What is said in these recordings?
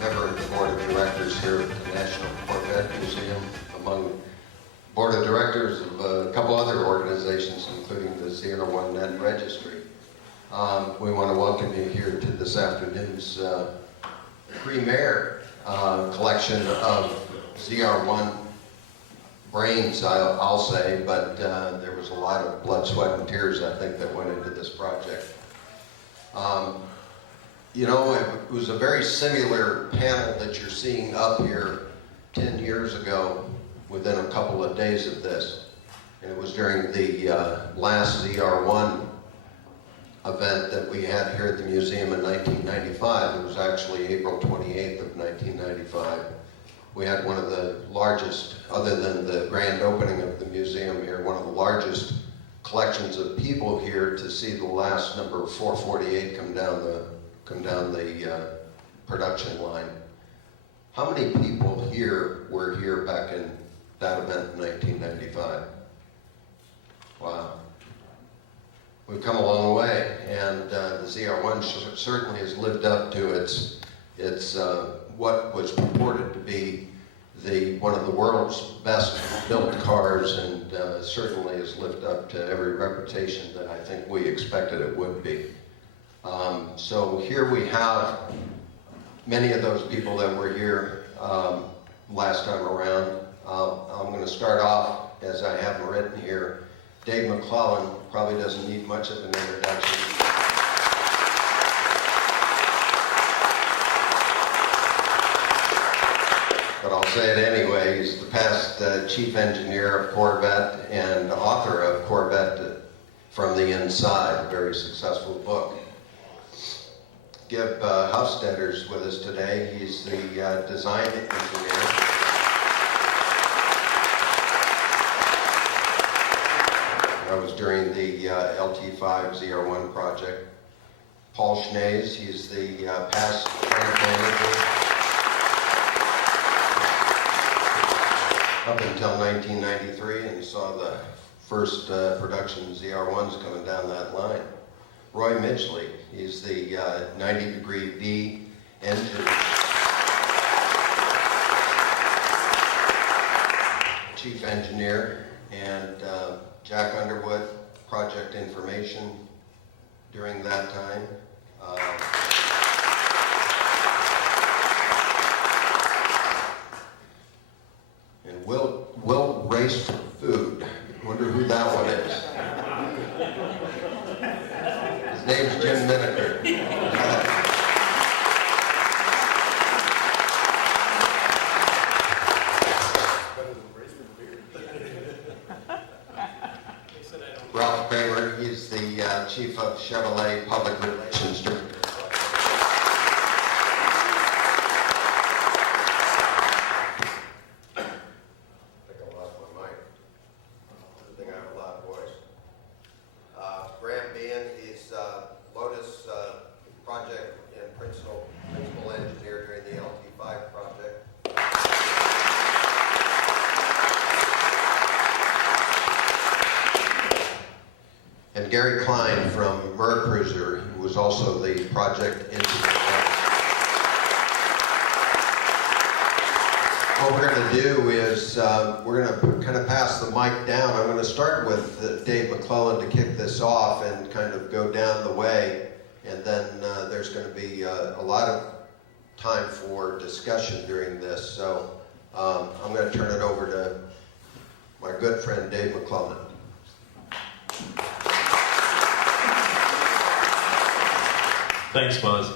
Member of the Board of Directors here at the National Corvette Museum, among Board of Directors of a couple other organizations, including the Zr-1 Net Registry. We want to welcome you here to this afternoon's premiere collection of Zr-1 brains, I'll say, but there was a lot of blood, sweat, and tears, I think, that went into this project. You know, it was a very similar panel that you're seeing up here 10 years ago, within a couple of days of this. And it was during the last Zr-1 event that we had here at the museum in 1995. It was actually April 28th of 1995. We had one of the largest, other than the grand opening of the museum here, one of the largest collections of people here to see the last number 448 come down the production line. How many people here were here back in that event in 1995? Wow. We've come a long way, and the Zr-1 certainly has lived up to its what was purported to be one of the world's best built cars, and certainly has lived up to every reputation that I think we expected it would be. So here we have many of those people that were here last time around. I'm going to start off, as I have them written here. Dave McClellan probably doesn't need much of an introduction. say it anyway. He's the past chief engineer of Corvette and author of Corvette from the Inside, a very successful book. Gib Hofstadter's with us today. He's the design engineer. That was during the LT5 Zr-1 project. Paul Schnees, he's the past plant manager up until 1993, and he saw the first production Zr-1s coming down that line. Roy Midgley, he's the 90-degree V engine chief engineer, and Jack Underwood, project information during that time. And Will Race for Food. Wonder who that one is. His name's Jim Miniker. Ralph Kramer, he's the chief of Chevrolet Public Relations. Gary Klein from Mercruiser, who was also the project engineer. What we're going to do is we're going to kind of pass the mic down. I'm going to start with Dave McClellan to kick this off and kind of go down the way, and then there's going to be a lot of time for discussion during this. So I'm going to turn it over to my good friend Dave McClellan. Thanks, Buzz.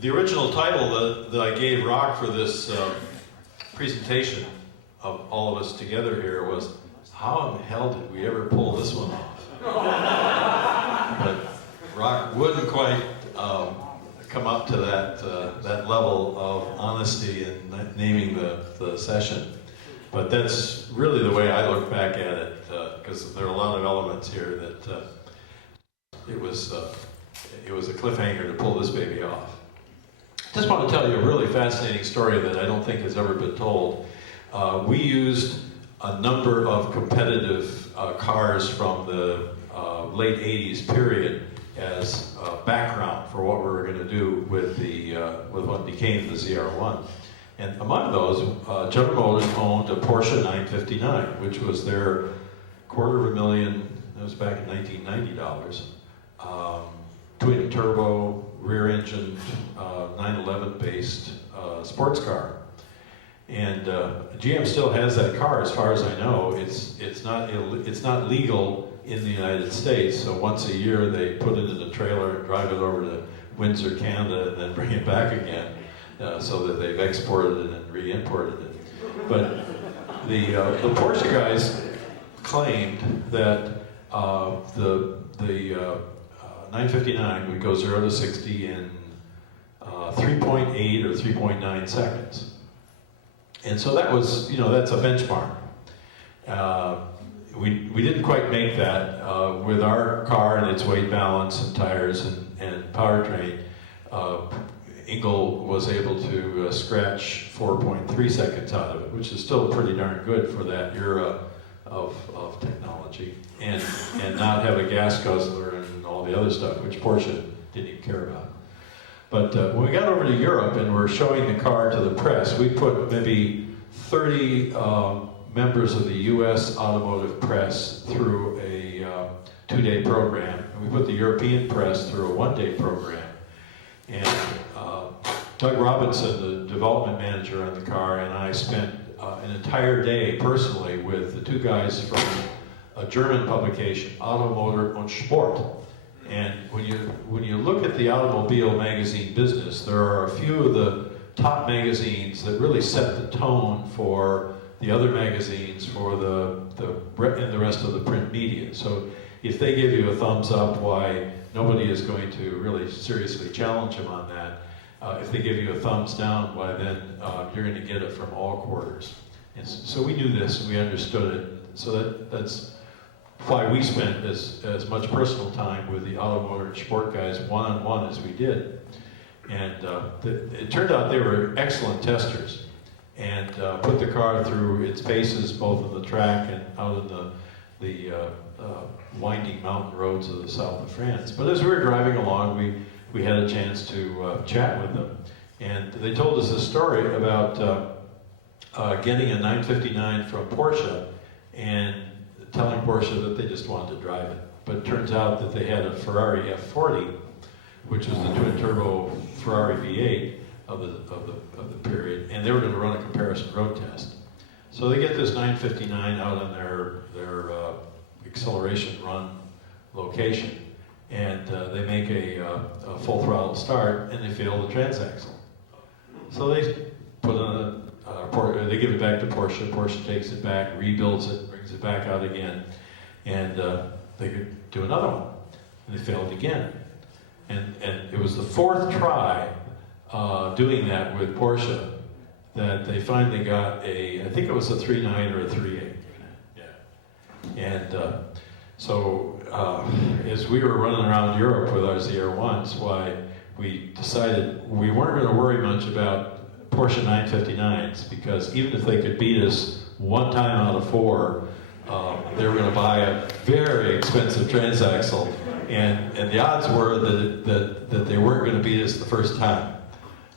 The original title that I gave Rock for this presentation of all of us together here was, how in the hell did we ever pull this one off? But Rock wouldn't quite come up to that level of honesty in naming the session. But that's really the way I look back at it, because there are a lot of elements here that it was a cliffhanger to pull this baby off. Just want to tell you a really fascinating story that I don't think has ever been told. We used a number of competitive cars from the late 80s period as background for what we were going to do with what became the Zr-1. And among those, General Motors owned a Porsche 959, which was their $250,000, that was back in $1990, twin turbo, rear engine, 911 based sports car. And GM still has that car, as far as I know. It's not legal in the United States, so once a year they put it in a trailer and drive it over to Windsor, Canada, and then bring it back again, so that they've exported it and re-imported it. But the Porsche guys claimed that the 959 would go 0 to 60 in 3.8 or 3.9 seconds. And so that was, that's a benchmark. We didn't quite make that with our car and its weight balance and tires and powertrain. Ingle was able to scratch 4.3 seconds out of it, which is still pretty darn good for that era of technology, and not have a gas guzzler and all the other stuff, which Porsche didn't even care about. But when we got over to Europe and we're showing the car to the press, we put maybe 30 members of the U.S. automotive press through a 2-day program, and we put the European press through a 1-day program. And Doug Robinson, the development manager on the car, and I spent an entire day personally with the two guys from a German publication, Automotor und Sport. And when you look at the automobile magazine business, there are a few of the top magazines that really set the tone for the other magazines for and the rest of the print media. So if they give you a thumbs up, why nobody is going to really seriously challenge them on that. If they give you a thumbs down, why then you're going to get it from all quarters. And so we knew this and we understood it. So that's why we spent as much personal time with the automotive and sport guys one-on-one as we did. And it turned out they were excellent testers and put the car through its paces both on the track and out in the winding mountain roads of the south of France. But as we were driving along, we had a chance to chat with them. And they told us a story about getting a 959 from Porsche and telling Porsche that they just wanted to drive it. But it turns out that they had a Ferrari F40, which was the twin-turbo Ferrari V8 of the period, and they were going to run a comparison road test. So they get this 959 out on their acceleration run location, and they make a full throttle start, and they fail the transaxle. So they put on they give it back to Porsche. Porsche takes it back, rebuilds it, brings it back out again, and they could do another one, and they failed again. And it was the fourth try doing that with Porsche that they finally got I think it was a 3.9 or a 3.8. Yeah. And so as we were running around Europe with our Zr-1s, why we decided we weren't going to worry much about Porsche 959s, because even if they could beat us one time out of four, they were going to buy a very expensive transaxle. And the odds were that they weren't going to beat us the first time.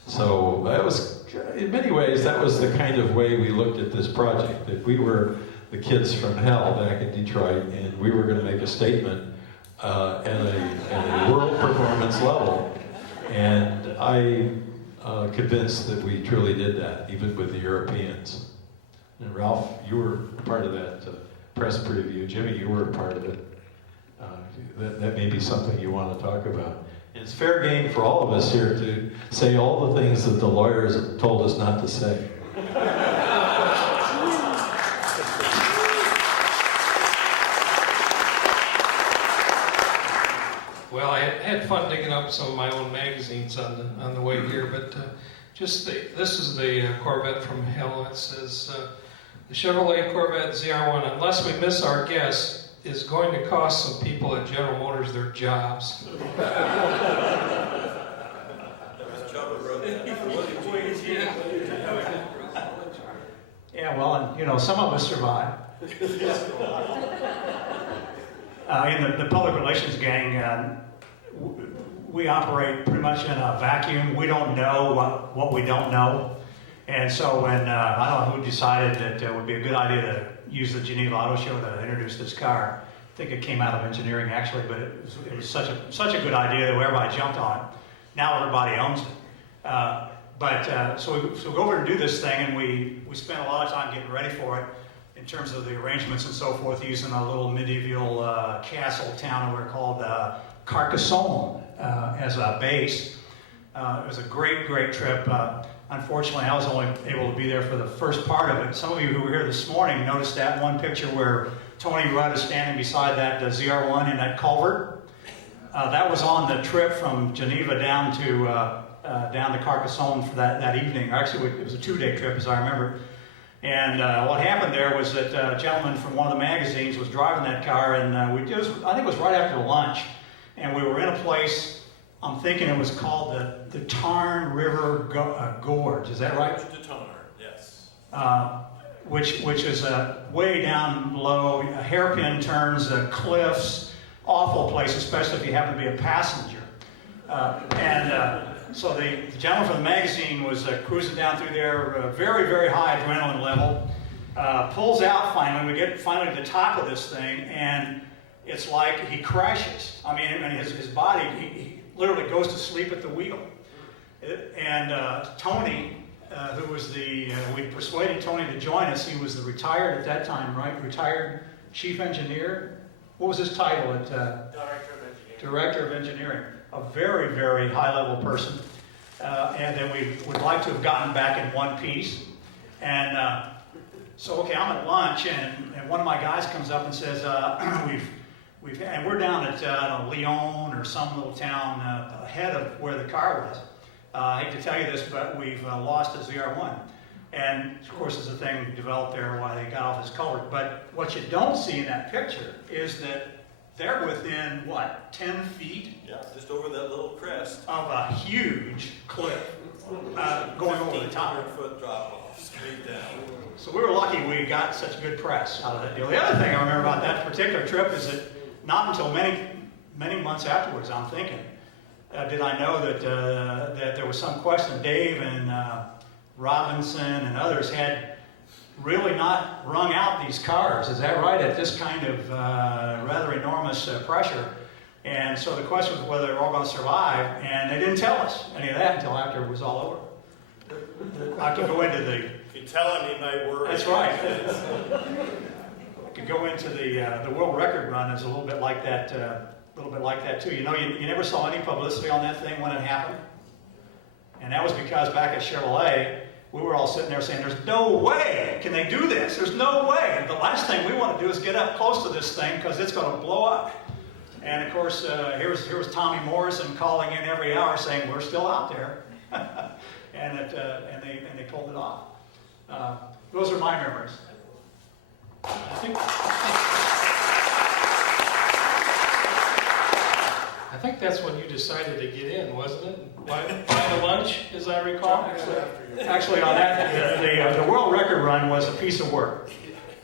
So that was, in many ways, that was the kind of way we looked at this project, that we were the kids from hell back in Detroit, and we were going to make a statement at a world performance level. And I convinced that we truly did that, even with the Europeans. And Ralph, you were part of that press preview. Jimmy, you were a part of it. That may be something you want to talk about. And it's fair game for all of us here to say all the things that the lawyers told us not to say. Well, I had fun digging up some of my own magazines on the way here, but this is the Corvette from hell. It says, the Chevrolet Corvette Zr-1, unless we miss our guest, is going to cost some people at General Motors their jobs. Yeah, well, and some of us survive. In the public relations gang, we operate pretty much in a vacuum. We don't know what we don't know. And so when, I don't know who decided that it would be a good idea to use the Geneva Auto Show to introduce this car. I think it came out of engineering actually, but it was such a good idea that everybody jumped on it. Now everybody owns it. So we go over and do this thing, and we spent a lot of time getting ready for it in terms of the arrangements and so forth, using a little medieval castle town over called Carcassonne as a base. It was a great trip. Unfortunately, I was only able to be there for the first part of it. Some of you who were here this morning noticed that one picture where Tony Rudd is standing beside that Zr-1 in that culvert. That was on the trip from Geneva down to Carcassonne for that evening. Actually, it was a 2-day trip, as I remember. And what happened there was that a gentleman from one of the magazines was driving that car, and I think it was right after lunch, and we were in a place. I'm thinking it was called the Tarn River Gorge. Is that right? The Tarn, yes. Which is way down low, hairpin turns, cliffs, awful place, especially if you happen to be a passenger. So the gentleman from the magazine was cruising down through there, very high adrenaline level. Pulls out finally. We get finally to the top of this thing, and it's like he crashes. I mean, his body, he literally goes to sleep at the wheel. And Tony, who was we persuaded Tony to join us. He was the retired, at that time, right? Retired chief engineer. What was his title? Director of Engineering. Director of Engineering. A very high-level person. and that we would like to have gotten back in one piece. And so, okay, I'm at lunch, and one of my guys comes up and says, and we're down at I don't know, Lyon or some little town ahead of where the car was. I hate to tell you this, but we've lost a Zr-1. And of course, there's a thing developed there why they got off as colored. But what you don't see in that picture is that they're within, what, 10 feet? Yeah, just over that little crest. Of a huge cliff going over the top. 1,500-foot drop off, straight down. So we were lucky we got such good press out of that deal. The other thing I remember about that particular trip is that not until many months afterwards, I'm thinking, did I know that there was some question. Dave and Robinson and others had really not wrung out these cars, is that right, at this kind of rather enormous pressure. And so the question was whether they were all going to survive, and they didn't tell us any of that until after it was all over. I could go into the... If you tell him, he might worry. That's right. I could go into the world record run is a little bit like that too. You know, you never saw any publicity on that thing when it happened. And that was because back at Chevrolet, we were all sitting there saying, there's no way can they do this. There's no way. And the last thing we want to do is get up close to this thing because it's going to blow up. And of course, here was Tommy Morrison calling in every hour saying, we're still out there. and they pulled it off. Those are my memories. I think that's when you decided to get in, wasn't it? By the lunch, as I recall. Actually, on that, the world record run was a piece of work.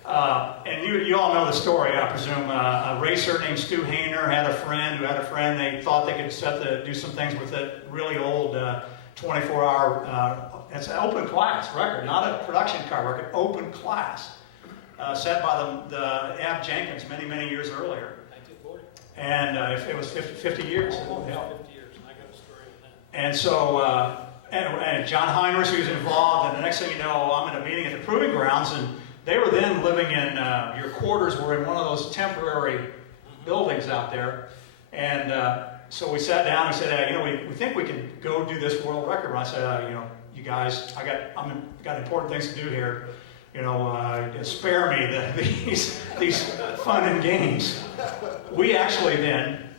And you all know the story, I presume. A racer named Stu Hayner had a friend who had a friend. They thought they could do some things with that really old 24-hour, it's an open class record, not a production car record, open class, set by the Ab Jenkins many years earlier. 1940. And it was 50 years. Almost 50 years, and I got a story on that. And so, and John Heinrich was involved, and the next thing you know, I'm in a meeting at the Proving Grounds, and they were then living in, your quarters were in one of those temporary buildings out there. And so we sat down and said, we think we can go do this world record run. I said, you guys, I got important things to do here. Spare me these fun and games. We actually then,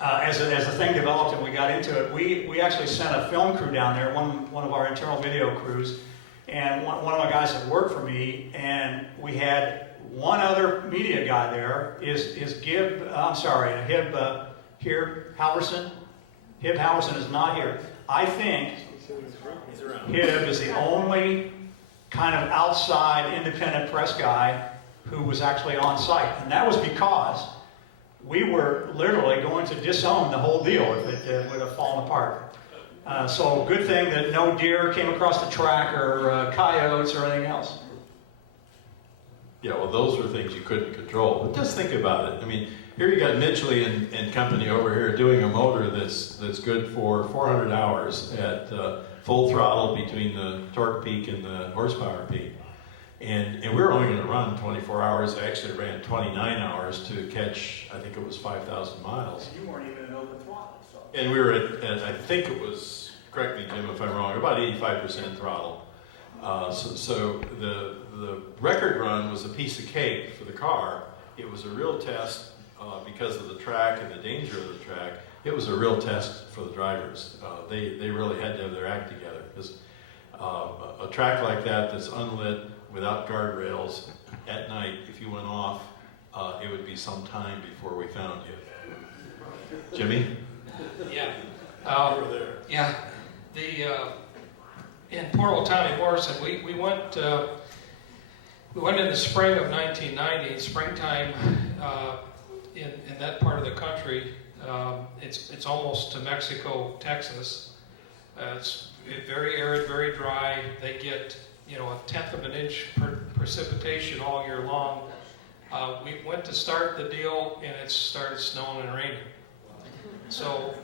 as the thing developed and we got into it, we actually sent a film crew down there, one of our internal video crews, and one of my guys that worked for me, and we had one other media guy there, Hib Halverson. Hib Halverson is not here. I think Hib is the only kind of outside independent press guy who was actually on site. And that was because we were literally going to disown the whole deal if it would have fallen apart. So good thing that no deer came across the track or coyotes or anything else. Yeah, well, those were things you couldn't control. But just think about it. I mean, here you got Midgley and company over here doing a motor that's good for 400 hours at full throttle between the torque peak and the horsepower peak. And we were only going to run 24 hours. I actually ran 29 hours to catch, I think it was 5,000 miles. You weren't even in open throttle. So. And we were at, I think it was, correct me Jim if I'm wrong, about 85% throttle. So the record run was a piece of cake for the car. It was a real test because of the track and the danger of the track. It was a real test for the drivers. They really had to have their act together because a track like that that's unlit without guardrails at night, if you went off, it would be some time before we found you. Jimmy? Yeah. Over there. Yeah. In poor old Tommy Morrison, we went in the spring of 1990, in springtime, in that part of the country. It's almost to Mexico, Texas. It's very arid, very dry. They get, a tenth of an inch precipitation all year long. We went to start the deal, and it started snowing and raining. So,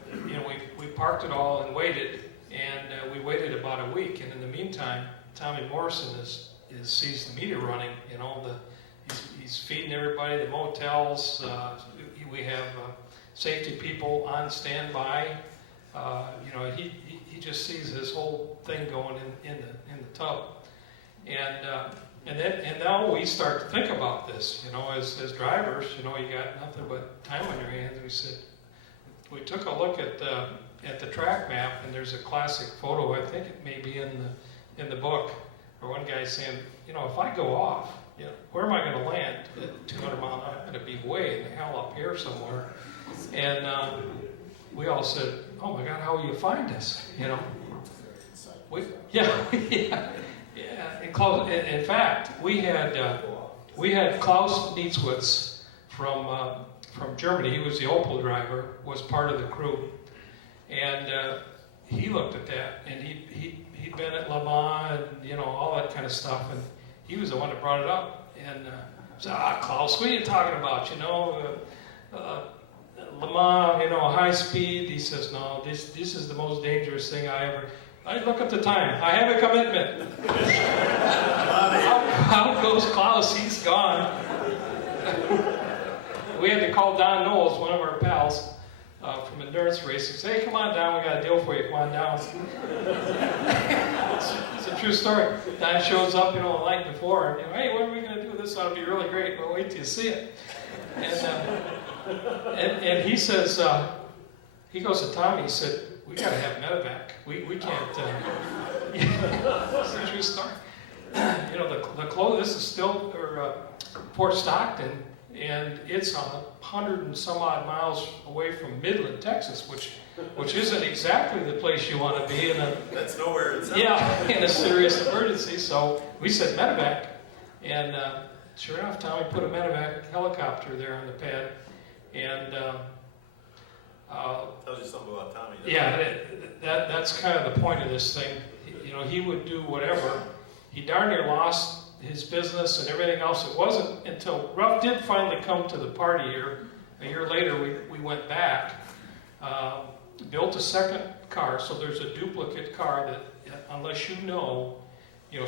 we parked it all and waited, and we waited about a week. And in the meantime, Tommy Morrison sees the meter running. He's feeding everybody, the motels. We have safety people on standby. He just sees this whole thing going in the tub, and now we start to think about this, as drivers, you got nothing but time on your hands. We took a look at the track map, and there's a classic photo. I think it may be in the book, where one guy's saying, if I go off, where am I going to land at 200 miles? I'm going to be way in the hell up here somewhere. And we all said, "Oh my God, how will you find us?" In fact, we had Klaus Nietzwitz from Germany. He was the Opel driver, was part of the crew, and he looked at that, and he'd been at Le Mans and all that kind of stuff, and he was the one that brought it up. And said, Klaus, what are you talking about? Le Mans, high speed. He says, no, this is the most dangerous thing I look at the time. I have a commitment. Out goes Klaus. He's gone. We had to call Don Knowles, one of our pals from endurance racing. Say, hey, come on down. We got a deal for you. Come on down. It's a true story. Don shows up, the night before. And, hey, what are we going to do? This ought to be really great. Well, wait till you see it. And he says, he goes to Tommy. He said, we got to have medevac. We can't. It's a true story. The clothes. This is still Port Stockton, and it's 100 and some odd miles away from Midland, Texas, which isn't exactly the place you want to be That's nowhere in in a serious emergency. So we said medevac, and sure enough, Tommy put a medevac helicopter there on the pad, and tells you something about Tommy. That's kind of the point of this thing. He would do whatever. He darn near lost his business and everything else. It wasn't until Ruff did finally come to the party here. A year later, we went back, built a second car. So there's a duplicate car that, unless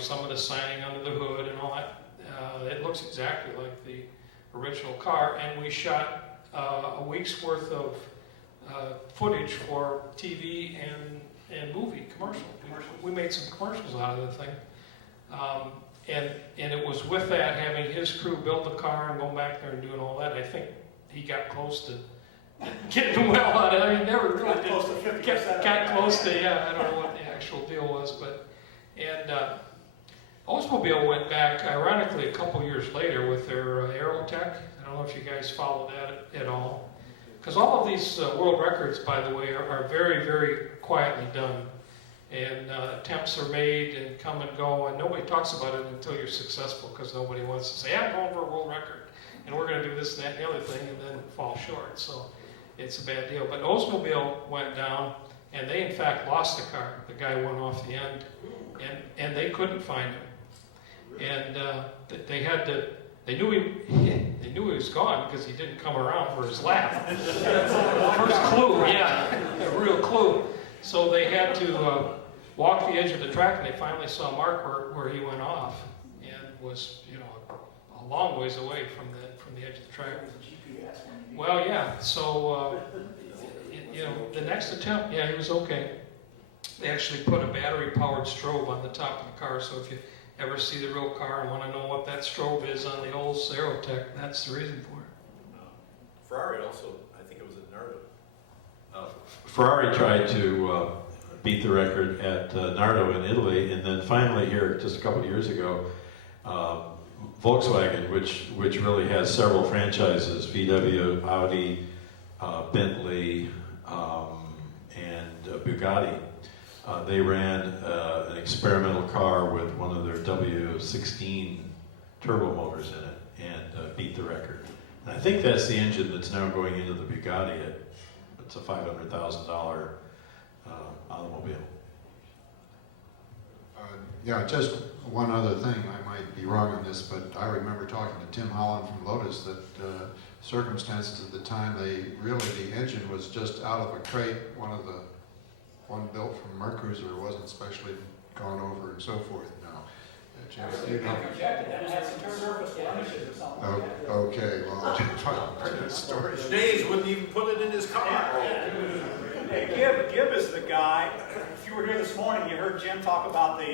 some of the signing under the hood and all that, it looks exactly like the original car. And we shot a week's worth of footage for TV and movie commercial. We made some commercials out of the thing. And it was with that, having his crew build the car and going back there and doing all that, I think he got close to getting well out of it. He never really did. Close to 50%. Got close to, I don't know what the actual deal was, and Oldsmobile went back, ironically, a couple years later with their Aerotech. I don't know if you guys followed that at all. Because all of these world records, by the way, are very, very quietly done. And attempts are made and come and go, and nobody talks about it until you're successful, because nobody wants to say, I'm going for a world record, and we're going to do this and that and the other thing, and then fall short. So it's a bad deal. But Oldsmobile went down, and they, in fact, lost the car. The guy went off the end, and they couldn't find him. And they knew he was gone because he didn't come around for his lap. First clue, a real clue. So they had to walk the edge of the track, and they finally saw a mark where he went off, and was a long ways away from the edge of the track. Well, yeah. So the next attempt, he was okay. They actually put a battery-powered strobe on the top of the car, so if you ever see the real car and want to know what that strobe is on the old Aerotech, that's the reason for it. Ferrari also, I think it was at Nardo. Ferrari tried to beat the record at Nardo in Italy, and then finally here, just a couple of years ago, Volkswagen, which really has several franchises, VW, Audi, Bentley, and Bugatti. They ran an experimental car with one of their W16 turbo motors in it and beat the record. And I think that's the engine that's now going into the Bugatti. It's a $500,000 automobile. Just one other thing. I might be wrong on this, but I remember talking to Tim Holland from Lotus that circumstances at the time, the engine was just out of a crate. One built from Mercruiser wasn't specially gone over and so forth. Okay, well, story. Days wouldn't even put it in his car. Gibb is the guy. If you were here this morning, you heard Jim talk about the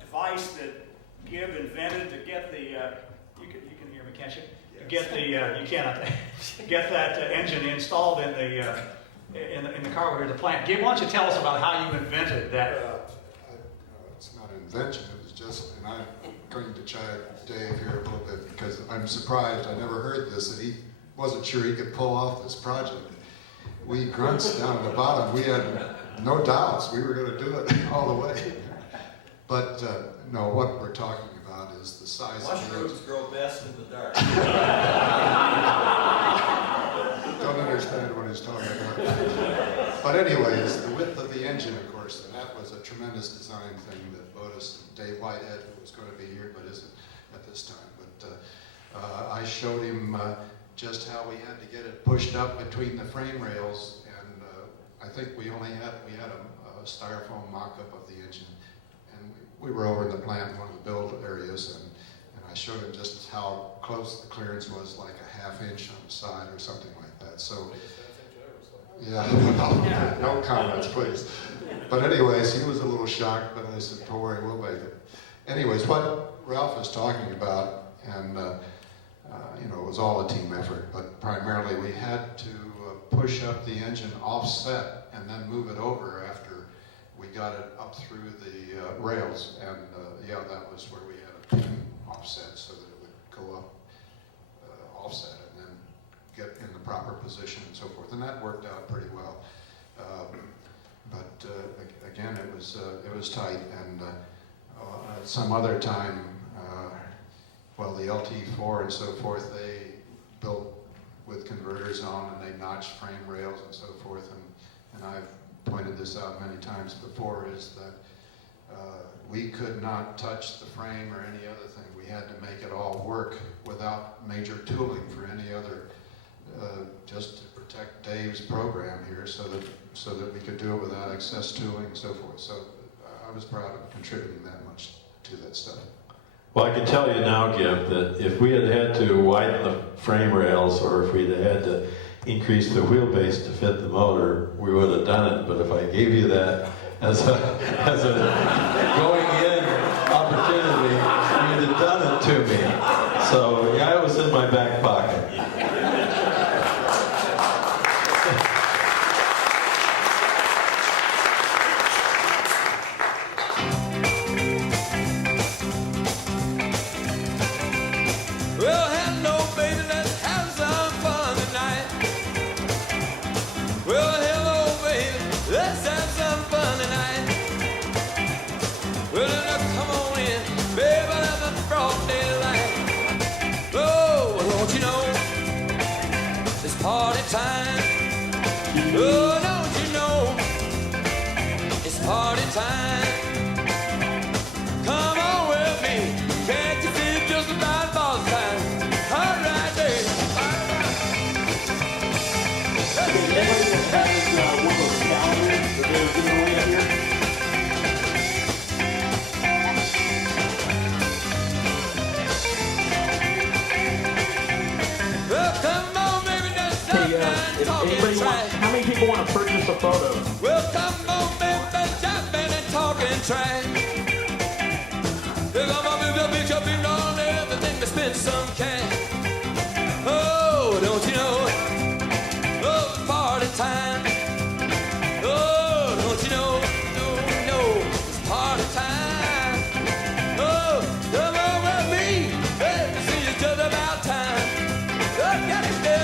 device that Gibb invented to get the. You can hear me, can't you? To get the you cannot get that engine installed in the car over here at the plant. Gibb, why don't you tell us about how you invented that? It's not an invention. It was just, and I'm going to chide Dave here a little bit because I'm surprised. I never heard this, that he wasn't sure he could pull off this project. We grunts down at the bottom, we had no doubts we were going to do it all the way. But no, what we're talking about is the size of the Mushrooms grow best in the dark. Don't understand what he's talking about. But anyways, the width of the engine, of course, and that was a tremendous design thing that Otis and Dave Whitehead, who was going to be here but isn't at this time. But I showed him just how we had to get it pushed up between the frame rails, and I think we had a styrofoam mock-up of the engine, and we were over in the plant in one of the build areas, and I showed him just how close the clearance was, like a half inch on the side or something like that. So, yeah, no comments, please. But anyways, he was a little shocked, but I said, don't worry, we'll make it. Anyways, what Ralph is talking about, and it was all a team effort, but primarily we had to push up the engine offset and then move it over after we got it up through the rails. And that was where we had a pin offset so that it would go up offset and then get in the proper position and so forth. And that worked out pretty well. But again, it was tight. And some other time, the LT4 and so forth, they built with converters on, and they notched frame rails and so forth. And I've pointed this out many times before, is that we could not touch the frame or any other thing. We had to make it all work without major tooling for any other, just to protect Dave's program here, so that we could do it without excess tooling and so forth. So I was proud of contributing that much to that stuff. Well, I can tell you now, Gibb, that if we had to widen the frame rails, or if we'd had to increase the wheelbase to fit the motor, we would have done it. But if I gave you that as a going-in opportunity, you'd have done it to me. So yeah, it was in my back pocket. Party time. Oh, don't you know it's party time? Come on with me. Can't you see just about boss time? All right, baby. Everybody that has one of those calendars that they're giving away up here. How many people want to purchase a photo? Well, come on, baby, jump in and talking trash. Come on, move your bitch up in on everything to spend some cash. Oh, don't you know? Oh, it's party time. Oh, don't you know? No, it's party time. Oh, come on with me. Hey, see you just about time. Oh, got it down.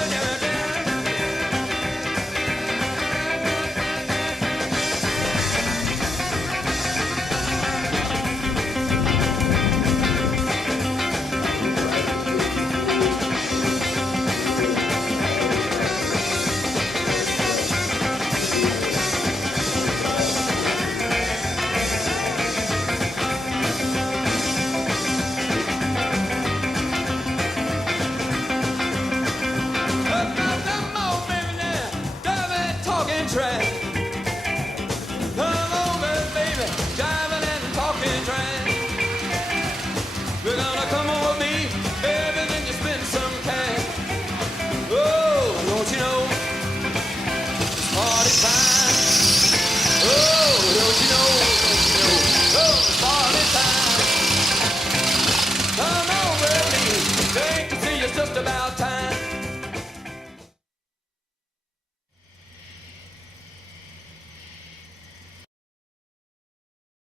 Trash.